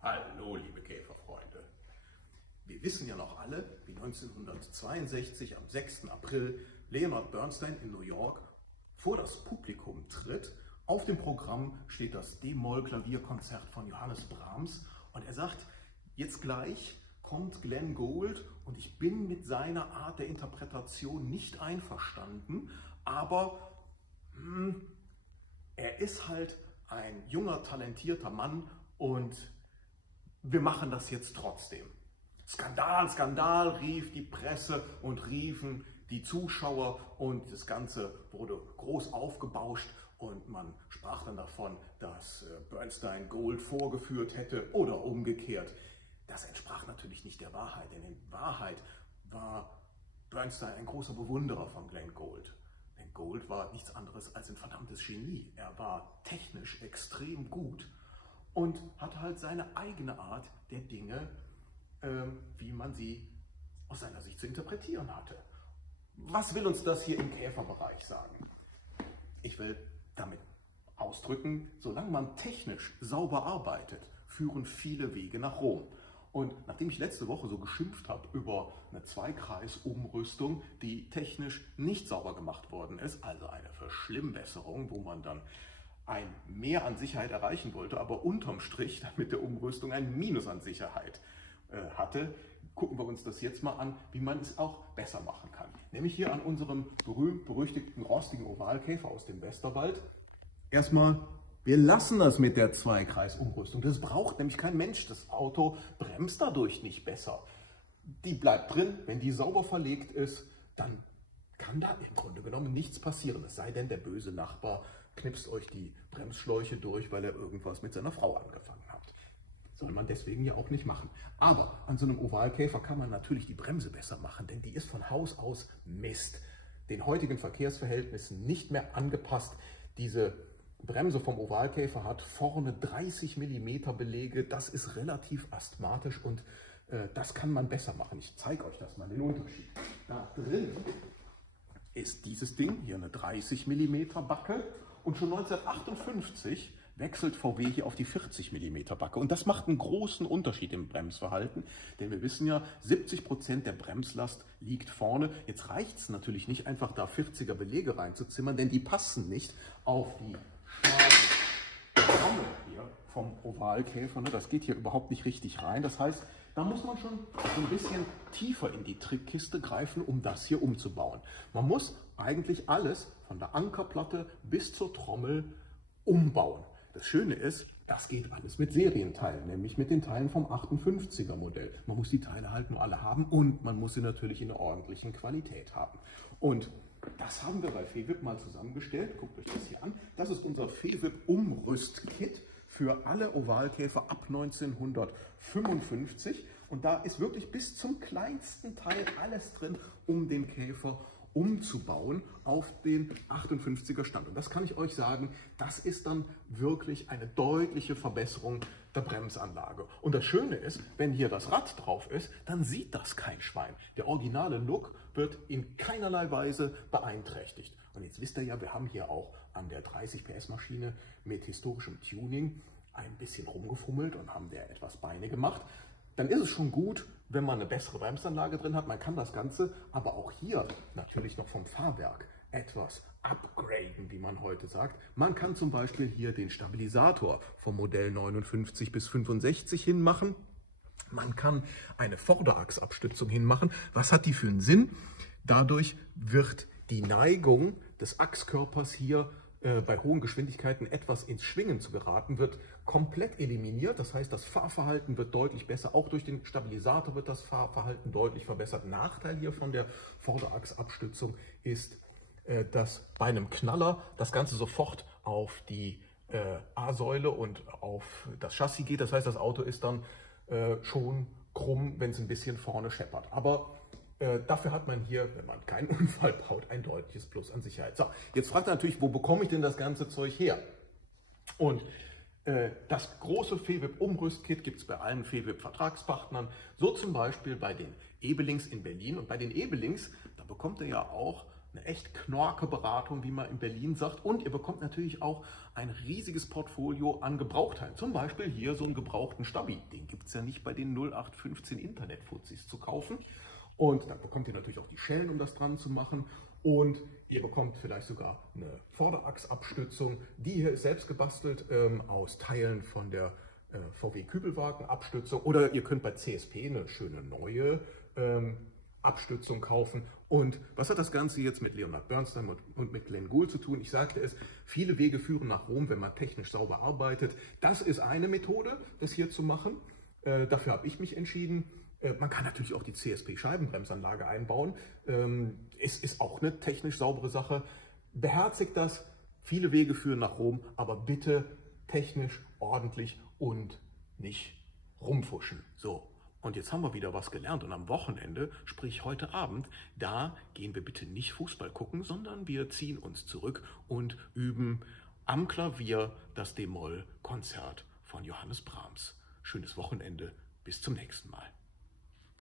Hallo, liebe Käferfreunde. Wir wissen ja noch alle, wie 1962 am 6. April Leonard Bernstein in New York vor das Publikum tritt. Auf dem Programm steht das D-Moll-Klavierkonzert von Johannes Brahms und er sagt, jetzt gleich kommt Glenn Gould und ich bin mit seiner Art der Interpretation nicht einverstanden, aber er ist halt ein junger, talentierter Mann und wir machen das jetzt trotzdem. Skandal, Skandal, rief die Presse und riefen die Zuschauer und das Ganze wurde groß aufgebauscht und man sprach dann davon, dass Bernstein Gould vorgeführt hätte oder umgekehrt. Das entsprach natürlich nicht der Wahrheit, denn in Wahrheit war Bernstein ein großer Bewunderer von Glenn Gould. Denn Gould war nichts anderes als ein verdammtes Genie. Er war technisch extrem gut und hatte halt seine eigene Art der Dinge, wie man sie aus seiner Sicht zu interpretieren hatte. Was will uns das hier im Käferbereich sagen? Ich will damit ausdrücken, solange man technisch sauber arbeitet, führen viele Wege nach Rom. Und nachdem ich letzte Woche so geschimpft habe über eine Zweikreisumrüstung, die technisch nicht sauber gemacht worden ist, also eine Verschlimmbesserung, wo man dann ein Mehr an Sicherheit erreichen wollte, aber unterm Strich dann mit der Umrüstung ein Minus an Sicherheit hatte, gucken wir uns das jetzt mal an, wie man es auch besser machen kann. Nämlich hier an unserem berühmt-berüchtigten rostigen Ovalkäfer aus dem Westerwald. Erstmal, wir lassen das mit der Zweikreisumrüstung. Das braucht nämlich kein Mensch. Das Auto bremst dadurch nicht besser. Die bleibt drin. Wenn die sauber verlegt ist, dann kann da im Grunde genommen nichts passieren. Es sei denn, der böse Nachbar knipst euch die Bremsschläuche durch, weil er irgendwas mit seiner Frau angefangen hat. Soll man deswegen ja auch nicht machen. Aber an so einem Ovalkäfer kann man natürlich die Bremse besser machen, denn die ist von Haus aus Mist. Den heutigen Verkehrsverhältnissen nicht mehr angepasst. Diese Bremse vom Ovalkäfer hat vorne 30 mm Belege. Das ist relativ asthmatisch und das kann man besser machen. Ich zeige euch das mal, den Unterschied. Da drin ist dieses Ding, hier eine 30 mm Backe und schon 1958 wechselt VW hier auf die 40 mm Backe. Und das macht einen großen Unterschied im Bremsverhalten, denn wir wissen ja, 70% der Bremslast liegt vorne. Jetzt reicht es natürlich nicht, einfach da 40er Belege reinzuzimmern, denn die passen nicht auf die Trommel hier vom Ovalkäfer. Das geht hier überhaupt nicht richtig rein. Das heißt, da muss man schon so ein bisschen tiefer in die Trickkiste greifen, um das hier umzubauen. Man muss eigentlich alles von der Ankerplatte bis zur Trommel umbauen. Das Schöne ist, das geht alles mit Serienteilen, nämlich mit den Teilen vom 58er Modell. Man muss die Teile halt nur alle haben und man muss sie natürlich in einer ordentlichen Qualität haben. Und das haben wir bei Fewip mal zusammengestellt. Guckt euch das hier an. Das ist unser Fewip Umrüstkit für alle Ovalkäfer ab 1955. Und da ist wirklich bis zum kleinsten Teil alles drin, um den Käfer umzubauen auf den 58er Stand. Und das kann ich euch sagen, das ist dann wirklich eine deutliche Verbesserung der Bremsanlage. Und das Schöne ist, wenn hier das Rad drauf ist, dann sieht das kein Schwein. Der originale Look wird in keinerlei Weise beeinträchtigt. Und jetzt wisst ihr ja, wir haben hier auch an der 30 PS Maschine mit historischem Tuning ein bisschen rumgefummelt und haben der etwas Beine gemacht. Dann ist es schon gut, wenn man eine bessere Bremsanlage drin hat. Man kann das Ganze aber auch hier natürlich noch vom Fahrwerk etwas upgraden, wie man heute sagt. Man kann zum Beispiel hier den Stabilisator vom Modell 59 bis 65 hinmachen. Man kann eine Vorderachsabstützung hinmachen. Was hat die für einen Sinn? Dadurch wird die Neigung des Achskörpers hier bei hohen Geschwindigkeiten etwas ins Schwingen zu geraten, wird komplett eliminiert. Das heißt, das Fahrverhalten wird deutlich besser. Auch durch den Stabilisator wird das Fahrverhalten deutlich verbessert. Nachteil hier von der Vorderachsabstützung ist, dass bei einem Knaller das Ganze sofort auf die A-Säule und auf das Chassis geht. Das heißt, das Auto ist dann schon krumm, wenn es ein bisschen vorne scheppert. Aber dafür hat man hier, wenn man keinen Unfall baut, ein deutliches Plus an Sicherheit. So, jetzt fragt ihr natürlich, wo bekomme ich denn das ganze Zeug her? Und das große Fewip Umrüstkit gibt es bei allen Fewip Vertragspartnern, so zum Beispiel bei den Ebelings in Berlin. Und bei den Ebelings, da bekommt ihr ja auch eine echt knorke Beratung, wie man in Berlin sagt. Und ihr bekommt natürlich auch ein riesiges Portfolio an Gebrauchteilen. Zum Beispiel hier so einen gebrauchten Stabi. Den gibt es ja nicht bei den 0815 Internetfuzis zu kaufen. Und dann bekommt ihr natürlich auch die Schellen, um das dran zu machen. Und ihr bekommt vielleicht sogar eine Vorderachsabstützung. Die hier ist selbst gebastelt aus Teilen von der VW Kübelwagenabstützung. Oder ihr könnt bei CSP eine schöne neue Abstützung kaufen. Und was hat das Ganze jetzt mit Leonard Bernstein und mit Glenn Gould zu tun? Ich sagte es, viele Wege führen nach Rom, wenn man technisch sauber arbeitet. Das ist eine Methode, das hier zu machen. Dafür habe ich mich entschieden. Man kann natürlich auch die CSP-Scheibenbremsanlage einbauen. Es ist auch eine technisch saubere Sache. Beherzigt das. Viele Wege führen nach Rom, aber bitte technisch, ordentlich und nicht rumfuschen. So. Und jetzt haben wir wieder was gelernt und am Wochenende, sprich heute Abend, da gehen wir bitte nicht Fußball gucken, sondern wir ziehen uns zurück und üben am Klavier das D-Moll-Konzert von Johannes Brahms. Schönes Wochenende, bis zum nächsten Mal.